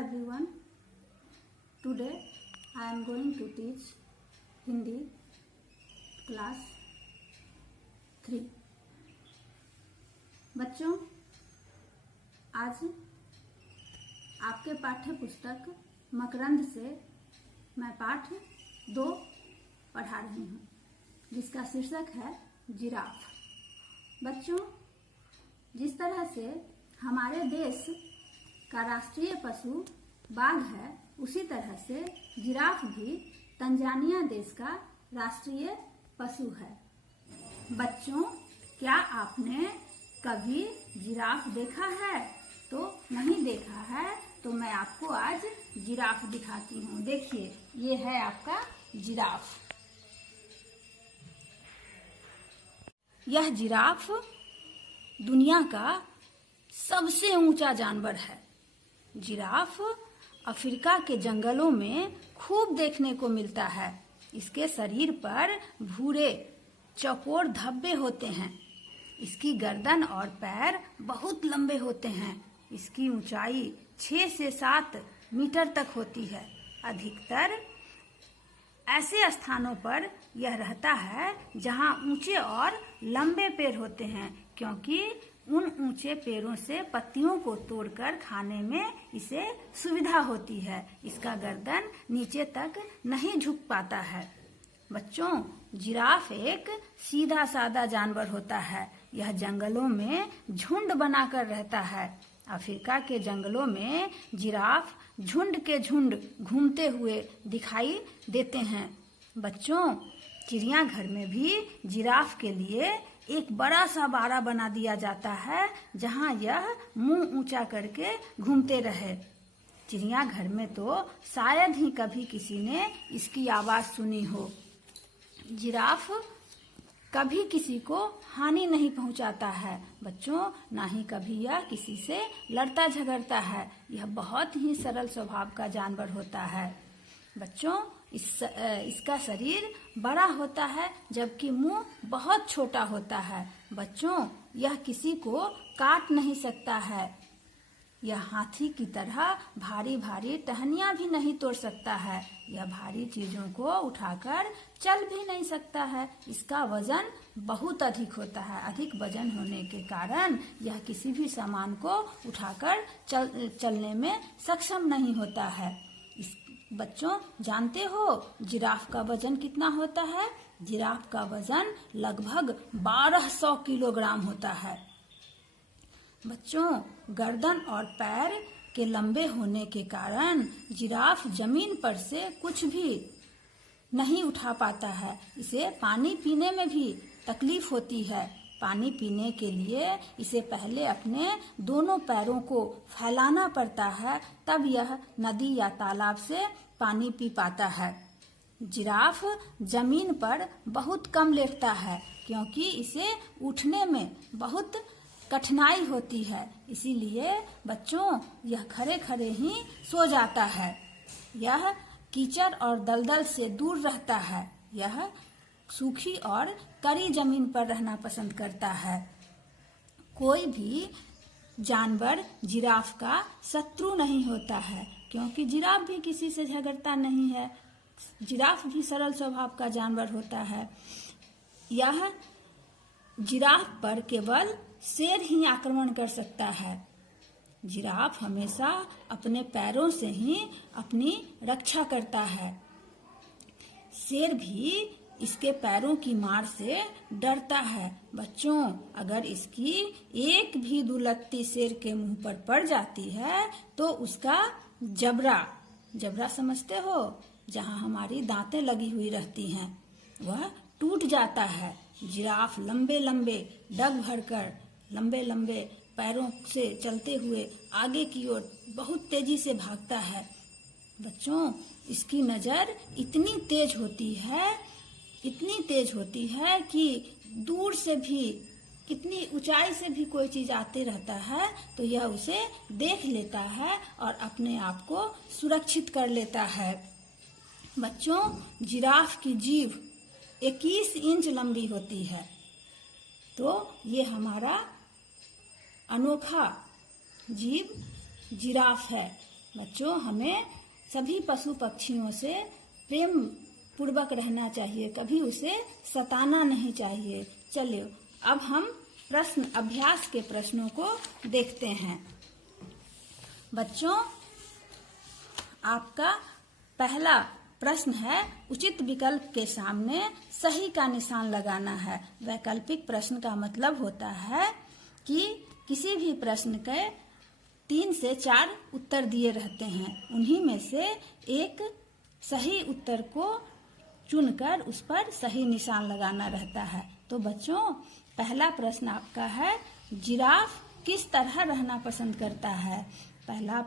everyone. Today I am going to teach Hindi class 3. बच्चों, आज आपके पाठ्य पुस्तक मकरंद से मैं पाठ 2 पढ़ा रही हूँ, जिसका शीर्षक है जिराफ। बच्चों, जिस तरह से हमारे देश का राष्ट्रीय पशु बाघ है, उसी तरह से जिराफ भी तंजानिया देश का राष्ट्रीय पशु है। बच्चों, क्या आपने कभी जिराफ देखा है? तो नहीं देखा है तो मैं आपको आज जिराफ दिखाती हूँ। देखिए, ये है आपका जिराफ। यह जिराफ दुनिया का सबसे ऊंचा जानवर है। जिराफ अफ्रीका के जंगलों में खूब देखने को मिलता है। इसके शरीर पर भूरे चौकोर धब्बे होते हैं। इसकी गर्दन और पैर बहुत लंबे होते हैं। इसकी ऊंचाई 6 से 7 मीटर तक होती है। अधिकतर ऐसे स्थानों पर यह रहता है जहां ऊंचे और लंबे पेड़ होते हैं, क्योंकि उन ऊंचे पेड़ों से पत्तियों को तोड़कर खाने में इसे सुविधा होती है। इसका गर्दन नीचे तक नहीं झुक पाता है। बच्चों, जिराफ एक सीधा साधा जानवर होता है। यह जंगलों में झुंड बनाकर रहता है। अफ्रीका के जंगलों में जिराफ झुंड के झुंड घूमते हुए दिखाई देते हैं। बच्चों, चिड़ियाघर में भी जिराफ के लिए एक बड़ा सा बाड़ा बना दिया जाता है, जहां यह मुंह ऊंचा करके घूमते रहे। चिड़ियाघर में तो शायद ही कभी किसी ने इसकी आवाज सुनी हो। जिराफ कभी किसी को हानि नहीं पहुंचाता है। बच्चों, ना ही कभी यह किसी से लड़ता झगड़ता है। यह बहुत ही सरल स्वभाव का जानवर होता है। बच्चों, इसका शरीर बड़ा होता है, जबकि मुंह बहुत छोटा होता है। बच्चों, यह किसी को काट नहीं सकता है। यह हाथी की तरह भारी भारी टहनियां भी नहीं तोड़ सकता है। यह भारी चीजों को उठाकर चल भी नहीं सकता है। इसका वजन बहुत अधिक होता है। अधिक वजन होने के कारण यह किसी भी सामान को उठाकर चलने में सक्षम नहीं होता है। बच्चों, जानते हो जिराफ का वजन कितना होता है? जिराफ का वजन लगभग 1200 किलोग्राम होता है। बच्चों, गर्दन और पैर के लंबे होने के कारण जिराफ जमीन पर से कुछ भी नहीं उठा पाता है। इसे पानी पीने में भी तकलीफ होती है। पानी पीने के लिए इसे पहले अपने दोनों पैरों को फैलाना पड़ता है, तब यह नदी या तालाब से पानी पी पाता है। जिराफ जमीन पर बहुत कम लेटता है, क्योंकि इसे उठने में बहुत कठिनाई होती है। इसीलिए बच्चों, यह खड़े खड़े ही सो जाता है। यह कीचड़ और दलदल से दूर रहता है। यह सूखी और कड़ी जमीन पर रहना पसंद करता है। कोई भी जानवर जिराफ का शत्रु नहीं होता है, क्योंकि जिराफ भी किसी से झगड़ता नहीं है। जिराफ भी सरल स्वभाव का जानवर होता है। यह जिराफ पर केवल शेर ही आक्रमण कर सकता है। जिराफ हमेशा अपने पैरों से ही अपनी रक्षा करता है। शेर भी इसके पैरों की मार से डरता है। बच्चों, अगर इसकी एक भी दुलत्ती शेर के मुंह पर पड़ जाती है तो उसका जबड़ा समझते हो, जहां हमारी दांतें लगी हुई रहती हैं, वह टूट जाता है। जिराफ लंबे लंबे डग भरकर लंबे लंबे पैरों से चलते हुए आगे की ओर बहुत तेजी से भागता है। बच्चों, इसकी नजर इतनी तेज होती है कि दूर से भी, कितनी ऊंचाई से भी कोई चीज आते रहता है तो यह उसे देख लेता है और अपने आप को सुरक्षित कर लेता है। बच्चों, जिराफ की जीभ 21 इंच लंबी होती है। तो ये हमारा अनोखा जीव जिराफ है। बच्चों, हमें सभी पशु पक्षियों से प्रेम पूर्वक रहना चाहिए, कभी उसे सताना नहीं चाहिए। चलिए अब हम प्रश्न अभ्यास के प्रश्नों को देखते हैं। बच्चों, आपका पहला प्रश्न है, उचित विकल्प के सामने सही का निशान लगाना है। वैकल्पिक प्रश्न का मतलब होता है कि किसी भी प्रश्न के 3 से 4 उत्तर दिए रहते हैं, उन्हीं में से एक सही उत्तर को चुनकर उस पर सही निशान लगाना रहता है। तो बच्चों, पहला प्रश्न आपका है, जिराफ किस तरह रहना पसंद करता है? पहला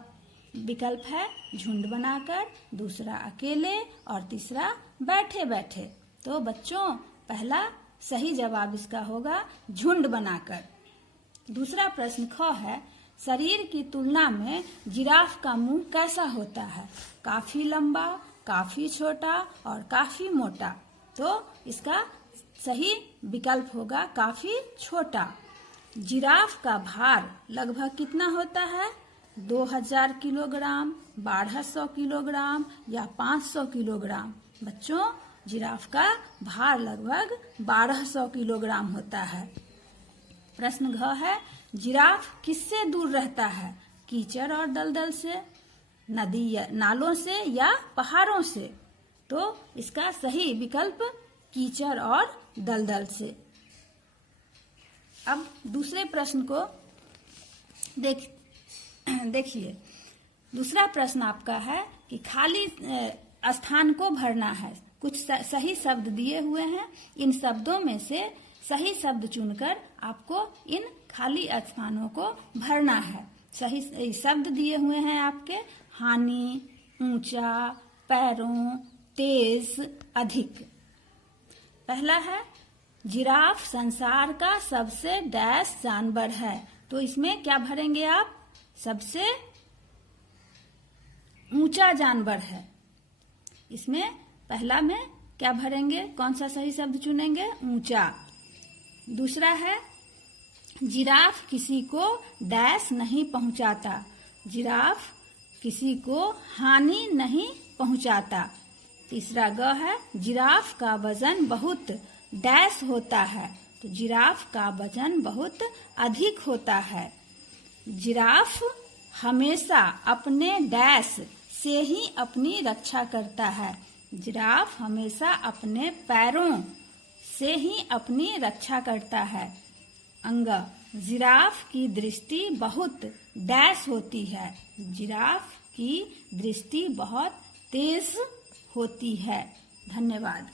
विकल्प है झुंड बनाकर, दूसरा अकेले और तीसरा बैठे बैठे। तो बच्चों, पहला सही जवाब इसका होगा झुंड बनाकर। दूसरा प्रश्न ख है, शरीर की तुलना में जिराफ का मुंह कैसा होता है? काफी लंबा, काफी छोटा और काफी मोटा। तो इसका सही विकल्प होगा काफी छोटा। जिराफ का भार लगभग कितना होता है? 2000 किलोग्राम, 1200 किलोग्राम या 500 किलोग्राम। बच्चों, जिराफ का भार लगभग 1200 किलोग्राम होता है। प्रश्न घ है, जिराफ किससे दूर रहता है? कीचड़ और दलदल से, नदी या नालों से या पहाड़ों से? तो इसका सही विकल्प कीचड़ और दलदल से। अब दूसरे प्रश्न को देखिए। दूसरा प्रश्न आपका है कि खाली स्थान को भरना है। कुछ सही शब्द दिए हुए हैं, इन शब्दों में से सही शब्द चुनकर आपको इन खाली स्थानों को भरना है। सही शब्द दिए हुए हैं आपके, हानि, ऊंचा, पैरों, तेज, अधिक। पहला है, जिराफ संसार का सबसे डैश जानवर है। तो इसमें क्या भरेंगे आप? सबसे ऊंचा जानवर है। इसमें पहला में क्या भरेंगे? कौन सा सही शब्द चुनेंगे? ऊंचा। दूसरा है, जिराफ किसी को डैश नहीं पहुंचाता। जिराफ किसी को हानि नहीं पहुंचाता। तीसरा ग है, जिराफ का वजन बहुत डैश होता है। तो जिराफ का वजन बहुत अधिक होता है। जिराफ हमेशा अपने डैश से ही अपनी रक्षा करता है। जिराफ हमेशा अपने पैरों से ही अपनी रक्षा करता है। अंग, जिराफ की दृष्टि बहुत डैश होती है। जिराफ की दृष्टि बहुत तेज होती है। धन्यवाद।